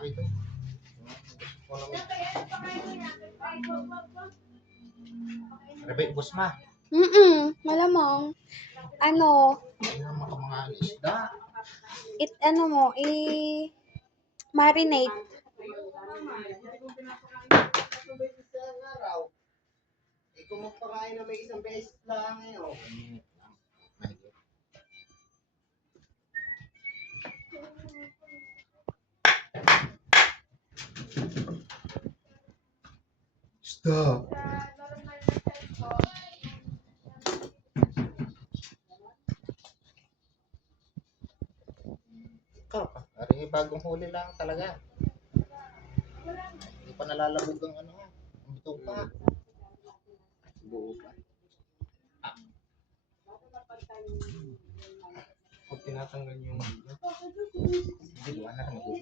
lalaki to. Rebay, boss ma. Malamang. Ano, Ano mga isda. ano mo, marinate. Kung magpakain na may isang beses lang ngayon. Stop. Ari bagong huli lang talaga. Hindi pa nalalabog ang ano. Ang bito pa. Buo pa. Pag tinatanggal yung hindi, wala na